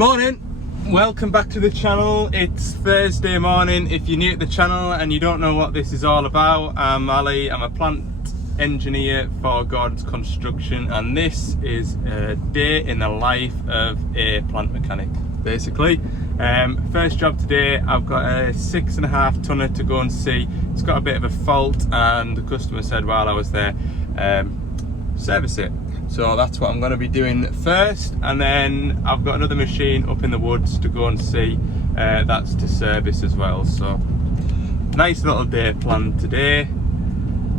Morning, welcome back to the channel. It's Thursday morning. If you're new to the channel and you don't know what this is all about, I'm Ali. I'm a plant engineer for Gordon's Construction, and this is a day in the life of a plant mechanic, basically. First job today, I've got a 6.5 tonner to go and see. It's got a bit of a fault, and the customer said while I was there, service it. So that's what I'm going to be doing first, and then I've got another machine up in the woods to go and see. That's to service as well. So nice little day planned today.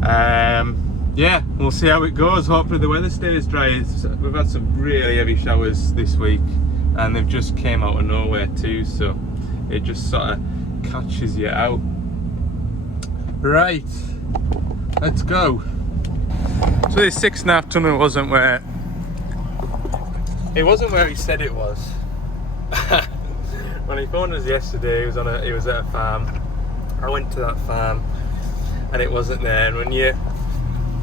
Yeah, we'll see how it goes. Hopefully the weather stays dry. We've had some really heavy showers this week, and they've just came out of nowhere too, so it just sort of catches you out. Right, let's go. So this 6.5 tonner wasn't where he said it was. When he phoned us yesterday, he was at a farm. I went to that farm and it wasn't there. And when you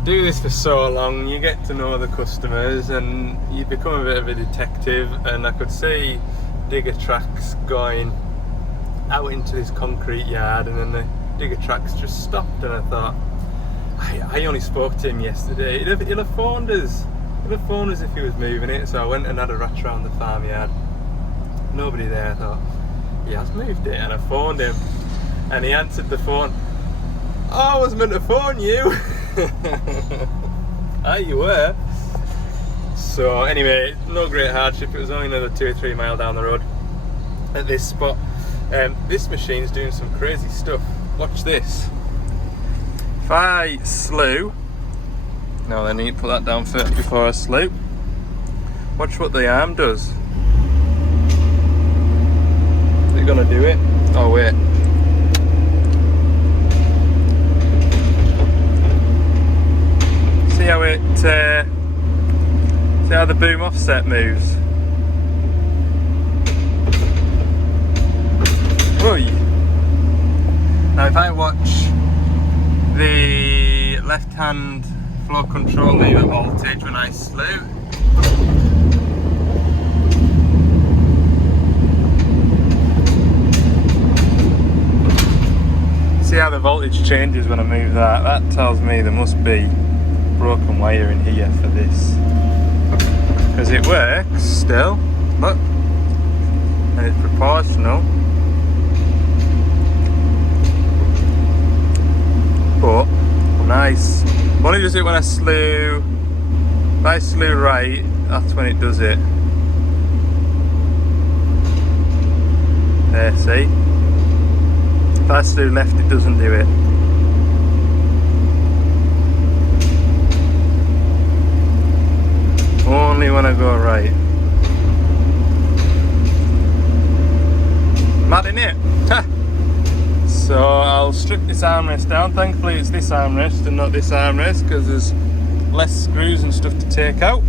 do this for so long, you get to know the customers and you become a bit of a detective. And I could see digger tracks going out into this concrete yard, and then the digger tracks just stopped, and I thought, I only spoke to him yesterday. He'll have phoned us. He'll have phoned us if he was moving it. So I went and had a rat around the farmyard. Nobody there. I thought, he has moved it. And I phoned him, and he answered the phone. Oh, I was meant to phone you. You were. So anyway, no great hardship. It was only another 2 or 3 miles down the road at this spot. This machine's doing some crazy stuff. Watch this. If I slew, no, I need to put that down first before I slew. Watch what the arm does. Is it gonna do it? Oh wait. See how it, see how the boom offset moves? Oy. Now if I watch the left hand flow control lever voltage when I slew, see how the voltage changes when I move that. That tells me there must be broken wire in here for this, because it works still, look, and it's proportional. But nice. Only does it when I slew. If I slew right, that's when it does it. There, see? If I slew left, it doesn't do it. Only when I go right. Mad, innit? Ha! So I'll strip this armrest down. Thankfully it's this armrest and not this armrest, because there's less screws and stuff to take out.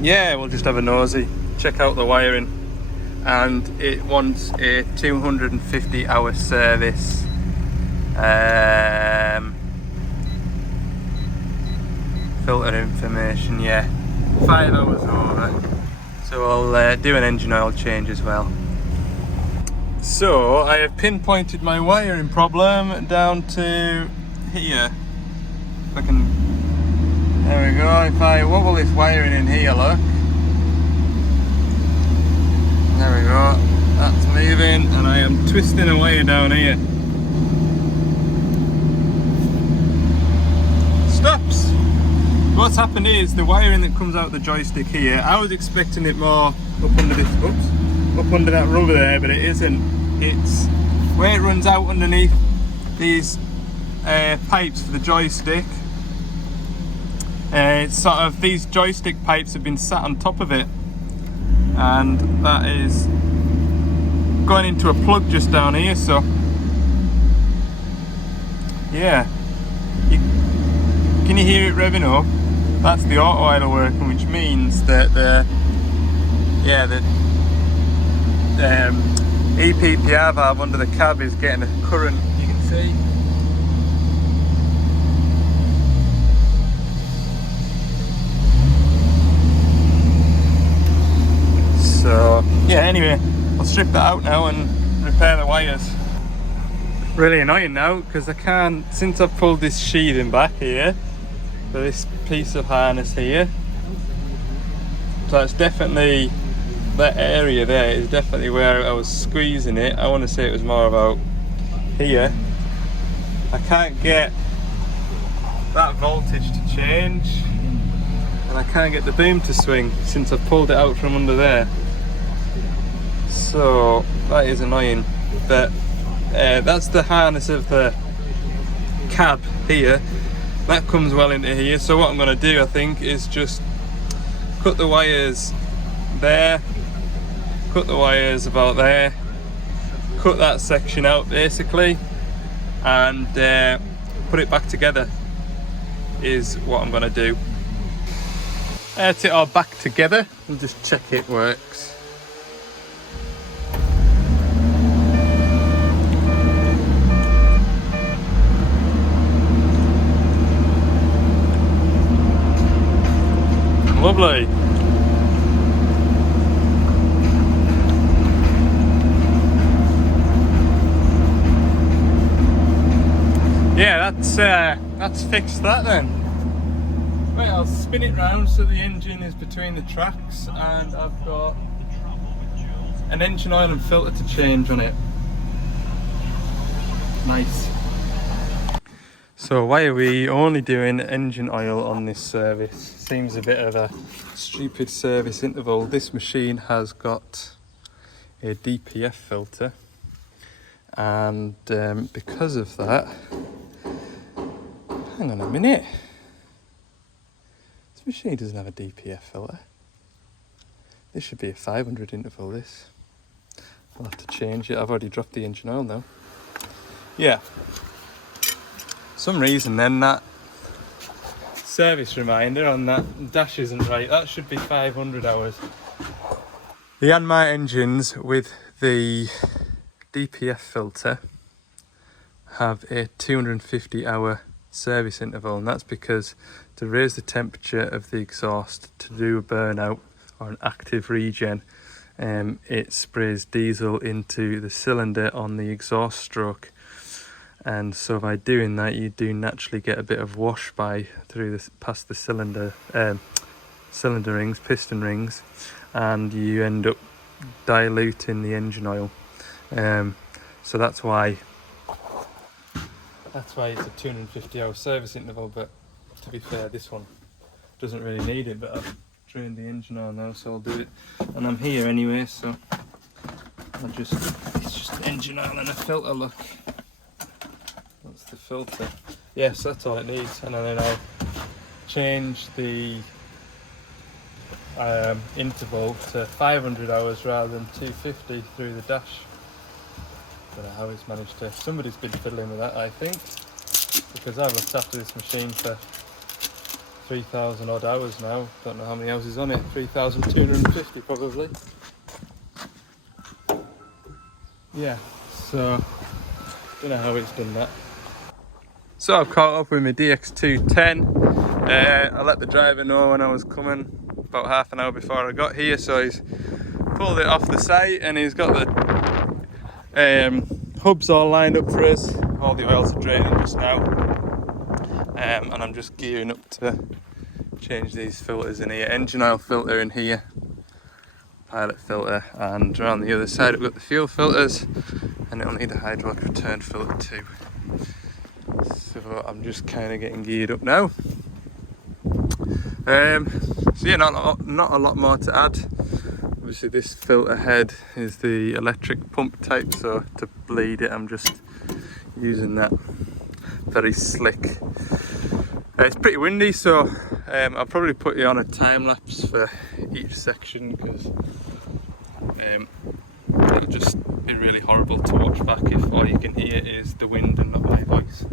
Yeah, we'll just have a nosy, check out the wiring, and it wants a 250 hour service. Filter information, yeah, 5 hours over. So I'll do an engine oil change as well. So I have pinpointed my wiring problem down to here. If I can, there we go. If I wobble this wiring in here, look. There we go. That's moving, and I am twisting a wire down here. Stops. What's happened is the wiring that comes out the joystick here, I was expecting it more up under this, up under that rubber there, but it isn't. It's where it runs out underneath these pipes for the joystick. It's sort of, these joystick pipes have been sat on top of it, and that is going into a plug just down here. So yeah, can you hear it revving up? That's the auto idle working, which means that the EPPR valve under the cab is getting a current. You can see. Yeah, anyway, I'll strip that out now and repair the wires. Really annoying now because I can't, since I've pulled this sheathing back here for this piece of harness here, so it's definitely, that area there is definitely where I was squeezing it. I want to say it was more about here. I can't get that voltage to change, and I can't get the boom to swing since I've pulled it out from under there. So that is annoying, but that's the harness of the cab here. That comes well into here. So what I'm going to do, I think, is just cut the wires there, cut the wires about there, cut that section out basically, and put it back together is what I'm going to do. Get it all back together and just check it works. Lovely. Yeah, that's fixed that then. Right, I'll spin it round so the engine is between the tracks, and I've got an engine oil and filter to change on it. Nice. So why are we only doing engine oil on this service? Seems a bit of a stupid service interval. This machine has got a DPF filter, and because of that, hang on a minute, this machine doesn't have a DPF filter. This should be a 500 interval, this. I'll have to change it. I've already dropped the engine oil now. Yeah. Some reason then that service reminder on that dash isn't right. That should be 500 hours. The Yanmar engines with the DPF filter have a 250 hour service interval, and that's because to raise the temperature of the exhaust to do a burnout or an active regen, it sprays diesel into the cylinder on the exhaust stroke. And so by doing that, you do naturally get a bit of wash by through this past the cylinder rings, piston rings, and you end up diluting the engine oil. So that's why it's a 250 hour service interval. But to be fair, this one doesn't really need it. But I've drained the engine oil now, so I'll do it. And I'm here anyway, so it's just engine oil and a filter. Look. That's the filter. Yes, that's all it needs. And then I'll change the interval to 500 hours rather than 250 through the dash. Don't know how it's managed to. Somebody's been fiddling with that, I think, because I've looked after this machine for 3,000 odd hours now. Don't know how many hours is on it. 3,250 probably. Yeah, so don't know how it's done that. So I've caught up with my DX210. I let the driver know when I was coming about half an hour before I got here, so he's pulled it off the site and he's got the hubs all lined up for us. All the oils are draining just now, and I'm just gearing up to change these filters in here. Engine oil filter in here, pilot filter, and around the other side I've got the fuel filters, and it'll need a hydraulic return filter too. So I'm just kind of getting geared up now. So yeah, not a lot more to add. Obviously this filter head is the electric pump type, so to bleed it I'm just using that. Very slick. It's pretty windy, so I'll probably put you on a time lapse for each section, because it'll just be really horrible to watch back if all you can hear is the wind and not my voice.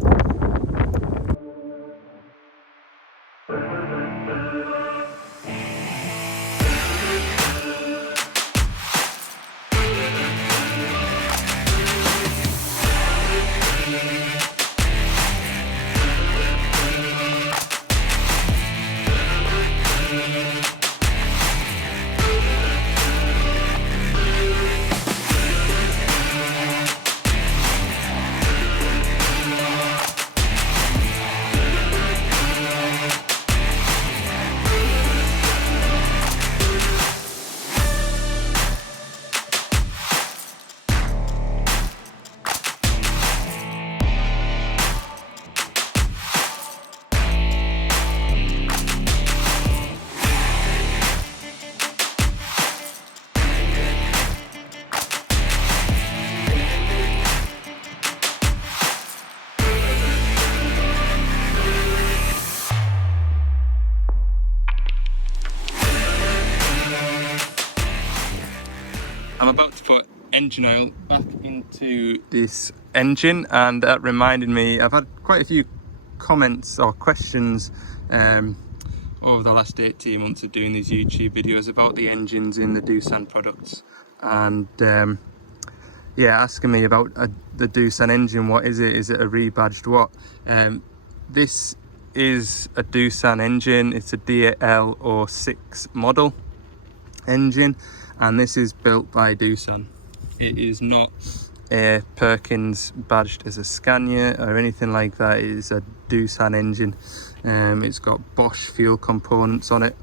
about to put engine oil back into this engine, and that reminded me, I've had quite a few comments or questions over the last 18 months of doing these YouTube videos about the engines in the Doosan products, and yeah, asking me about the Doosan engine. What is it? Is it a rebadged what? This is a Doosan engine. It's a DL06 model engine, and this is built by Doosan. It is not a Perkins badged as a Scania or anything like that. It is a Doosan engine. It's got Bosch fuel components on it,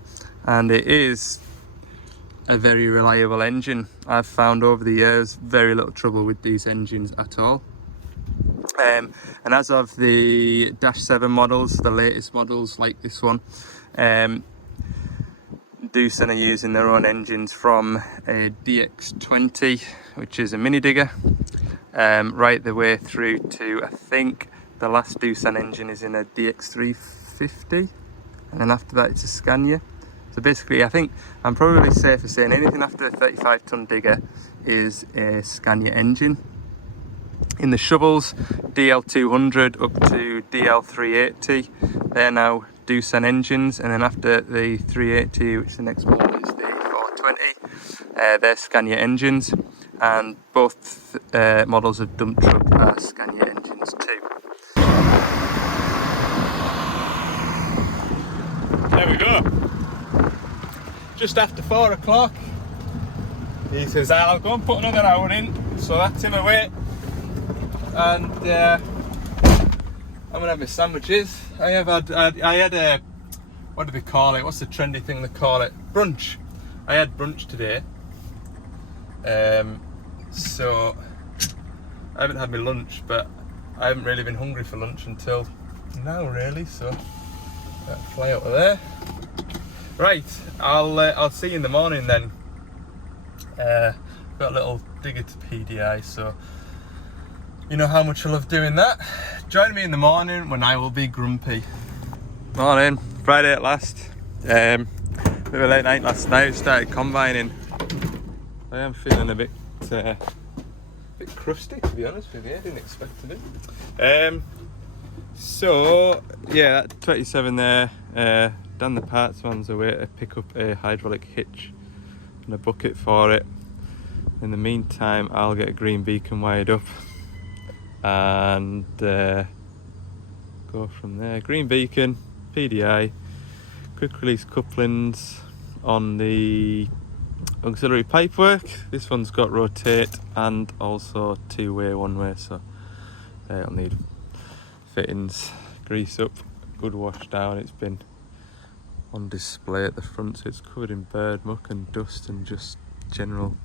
and it is a very reliable engine. I've found over the years very little trouble with these engines at all. And as of the Dash 7 models, the latest models like this one, Doosan are using their own engines from a DX20, which is a mini digger, right the way through to, I think the last Doosan engine is in a DX350, and then after that it's a Scania. So basically, I think I'm probably safe for saying anything after a 35-ton digger is a Scania engine. In the shovels, DL200 up to DL380, they're now Doosan engines, and then after the 380, which the next one is the 420, they're Scania engines, and both models of dump truck are Scania engines too. There we go. Just after 4 o'clock. He says, I'll go and put another hour in, so that's him away. And I'm gonna have my sandwiches. I had a, what do they call it? What's the trendy thing they call it? Brunch. I had brunch today. So I haven't had my lunch, but I haven't really been hungry for lunch until now, really. So I'll fly out of there. Right, I'll see you in the morning then. Got a little digger to PDI, so you know how much I love doing that. Join me in the morning when I will be grumpy. Morning, Friday at last. Bit of a late night last night. Started combining. I am feeling a bit crusty, to be honest with you. I didn't expect to do. So yeah, that 27 there. Dan the parts man's away to pick up a hydraulic hitch and a bucket for it. In the meantime, I'll get a green beacon wired up and go from there. Green beacon, PDI, quick release couplings on the auxiliary pipework. This one's got rotate and also two-way, one-way, so it'll need fittings, grease up, good wash down. It's been on display at the front, so it's covered in bird muck and dust and just general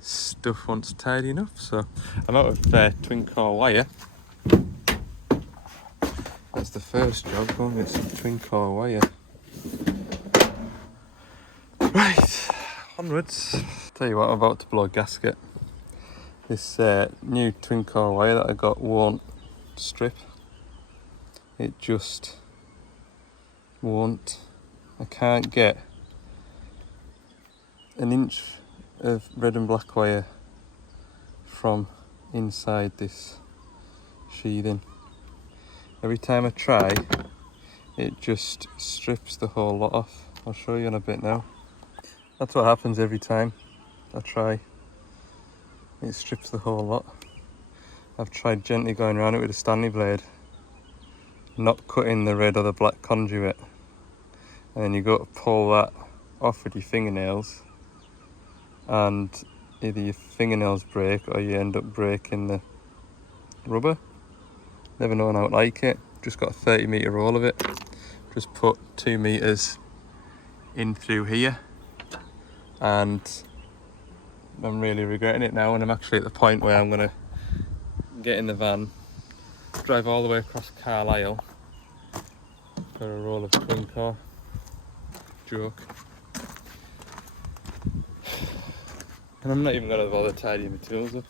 stuff wants tidying up. So I'm out of twin core wire. That's the first job, go and get some twin core wire. Right, onwards. Tell you what, I'm about to blow a gasket. This new twin core wire that I got won't strip. It just won't. I can't get an inch of red and black wire from inside this sheathing. Every time I try, it just strips the whole lot off. I'll show you in a bit now. That's what happens every time I try. It strips the whole lot. I've tried gently going around it with a Stanley blade, not cutting the red or the black conduit, and then you go to pull that off with your fingernails, and either your fingernails break or you end up breaking the rubber. Never known how to like it. Just got a 30-metre roll of it. Just put 2 metres in through here, and I'm really regretting it now, and I'm actually at the point where I'm going to get in the van, drive all the way across Carlisle for a roll of twin core. Joke. And I'm not even going to bother tidying my tools up.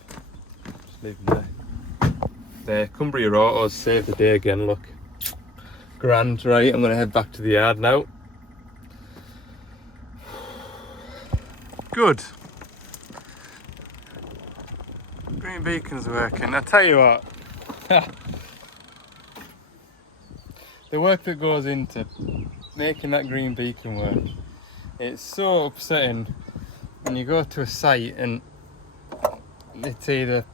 Just leave them there. There, Cumbria Autos saved the day again, look. Grand, right, I'm going to head back to the yard now. Green beacon's working. I tell you what, the work that goes into making that green beacon work, it's so upsetting when you go to a site and it's either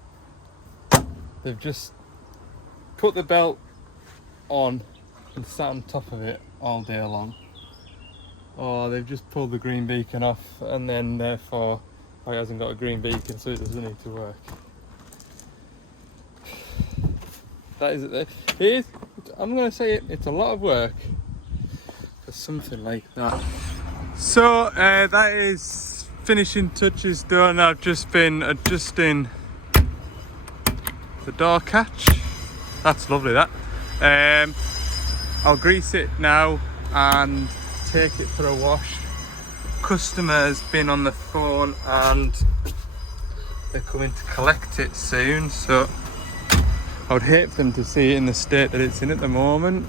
they've just put the belt on and sat on top of it all day long, or they've just pulled the green beacon off and then therefore it hasn't got a green beacon, so it doesn't need to work. That is it. I'm going to say it's a lot of work for something like that. So that is finishing touches done. I've just been adjusting the door catch. That's lovely, that. I'll grease it now and take it for a wash. Customer's been on the phone and they're coming to collect it soon, so I would hate for them to see it in the state that it's in at the moment.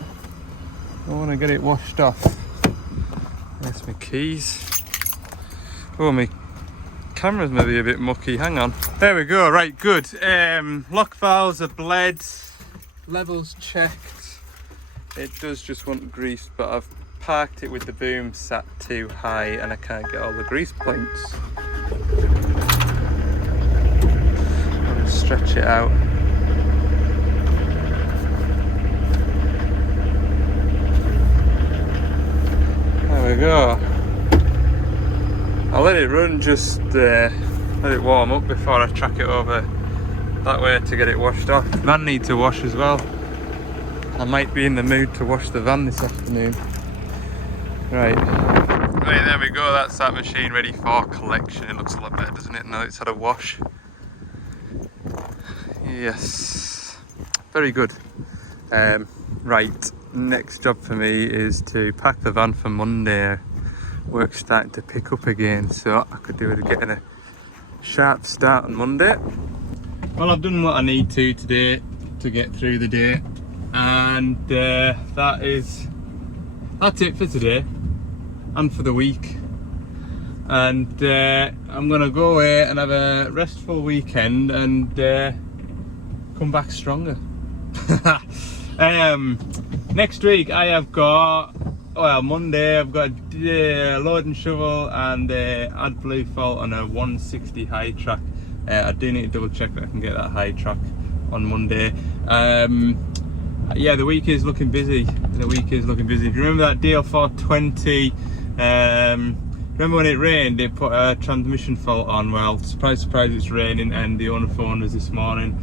I want to get it washed off. There's my keys. Oh, my camera's maybe a bit mucky. Hang on. There we go. Right, good. Lock valves are bled. Levels checked. It does just want greased, but I've parked it with the boom sat too high and I can't get all the grease points. I'm going to stretch it out. There we go. I'll let it run, just let it warm up before I track it over that way to get it washed off. The van needs a wash as well. I might be in the mood to wash the van this afternoon. Right, there we go. That's that machine ready for collection. It looks a lot better, doesn't it, now it's had a wash? Yes, very good. Right, next job for me is to pack the van for Monday. Work's starting to pick up again, so I could do it getting a sharp start on Monday. Well, I've done what I need to today to get through the day, and that's it for today and for the week. And I'm gonna go away and have a restful weekend and come back stronger. Next week I have got, well, Monday I've got a load and shovel and AdBlue fault on a 160 high track. I do need to double check that I can get that high track on Monday. Yeah, the week is looking busy. If you remember that DL420, remember when it rained, it put a transmission fault on? Well, surprise, surprise, it's raining, and the owner phoned us this morning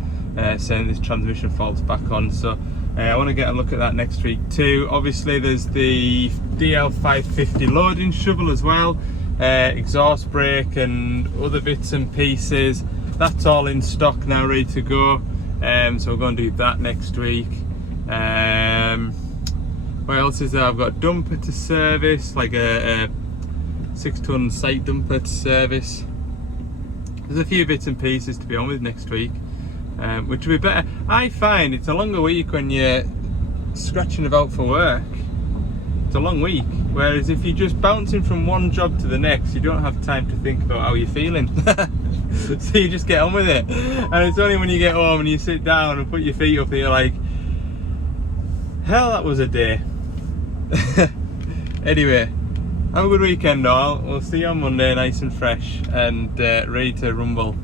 saying this transmission fault's back on. So I want to get a look at that next week too. Obviously there's the DL550 loading shovel as well, exhaust brake and other bits and pieces. That's all in stock now, ready to go. So we're going to do that next week. What else is there? I've got a dumper to service, like a 6-ton site dumper to service. There's a few bits and pieces to be on with next week, which will be better. I find it's a longer week when you're scratching about for work. It's a long week, whereas if you're just bouncing from one job to the next, you don't have time to think about how you're feeling. So you just get on with it, and it's only when you get home and you sit down and put your feet up that you're like, hell, that was a day. Anyway, have a good weekend all. We'll see you on Monday, nice and fresh and ready to rumble.